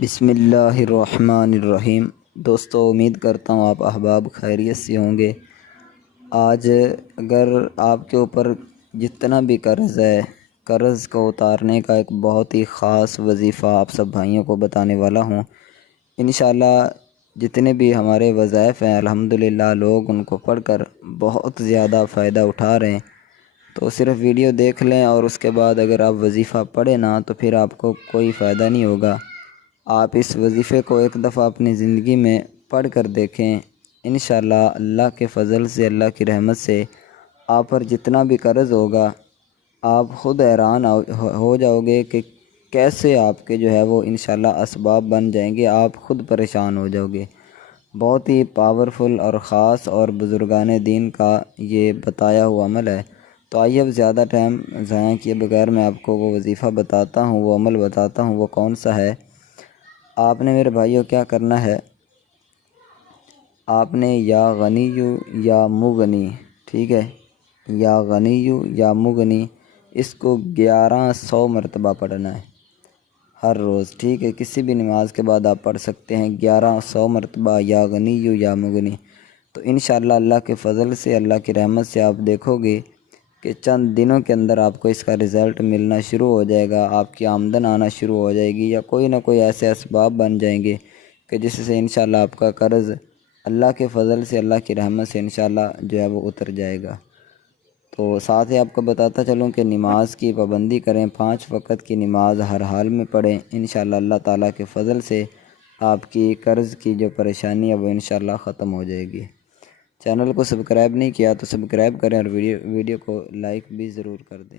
بسم اللہ الرحمن الرحیم۔ دوستو، امید کرتا ہوں آپ احباب خیریت سے ہوں گے۔ آج اگر آپ کے اوپر جتنا بھی قرض ہے، قرض کو اتارنے کا ایک بہت ہی خاص وظیفہ آپ سب بھائیوں کو بتانے والا ہوں۔ انشاءاللہ جتنے بھی ہمارے وظائف ہیں الحمدللہ لوگ ان کو پڑھ کر بہت زیادہ فائدہ اٹھا رہے ہیں۔ تو صرف ویڈیو دیکھ لیں اور اس کے بعد اگر آپ وظیفہ پڑھیں نا تو پھر آپ کو کوئی فائدہ نہیں ہوگا۔ آپ اس وظیفے کو ایک دفعہ اپنی زندگی میں پڑھ کر دیکھیں، انشاءاللہ اللہ کے فضل سے، اللہ کی رحمت سے آپ پر جتنا بھی قرض ہوگا آپ خود حیران ہو جاؤ گے کہ کیسے آپ کے جو ہے وہ انشاءاللہ اسباب بن جائیں گے، آپ خود پریشان ہو جاؤ گے۔ بہت ہی پاورفل اور خاص اور بزرگان دین کا یہ بتایا ہوا عمل ہے۔ تو آئیے اب زیادہ ٹائم ضائع کیے بغیر میں آپ کو وہ وظیفہ بتاتا ہوں، وہ عمل بتاتا ہوں، وہ کون سا ہے۔ آپ نے میرے بھائیوں کیا کرنا ہے، آپ نے یا غنیو یا مغنی، ٹھیک ہے، یا غنیو یا مغنی، اس کو 1100 مرتبہ پڑھنا ہے ہر روز، ٹھیک ہے۔ کسی بھی نماز کے بعد آپ پڑھ سکتے ہیں 1100 مرتبہ یا غنیو یا مغنی۔ تو انشاءاللہ اللہ کے فضل سے، اللہ کی رحمت سے آپ دیکھو گے کہ چند دنوں کے اندر آپ کو اس کا رزلٹ ملنا شروع ہو جائے گا، آپ کی آمدن آنا شروع ہو جائے گی، یا کوئی نہ کوئی ایسے اسباب بن جائیں گے کہ جس سے انشاءاللہ آپ کا قرض اللہ کے فضل سے، اللہ کی رحمت سے انشاءاللہ جو ہے وہ اتر جائے گا۔ تو ساتھ ہی آپ کو بتاتا چلوں کہ نماز کی پابندی کریں، 5 وقت کی نماز ہر حال میں پڑھیں، انشاءاللہ اللہ تعالیٰ کے فضل سے آپ کی قرض کی جو پریشانی ہے وہ انشاءاللہ ختم ہو جائے گی۔ چینل کو سبسکرائب نہیں کیا تو سبسکرائب کریں اور ویڈیو کو لائک بھی ضرور کر دیں۔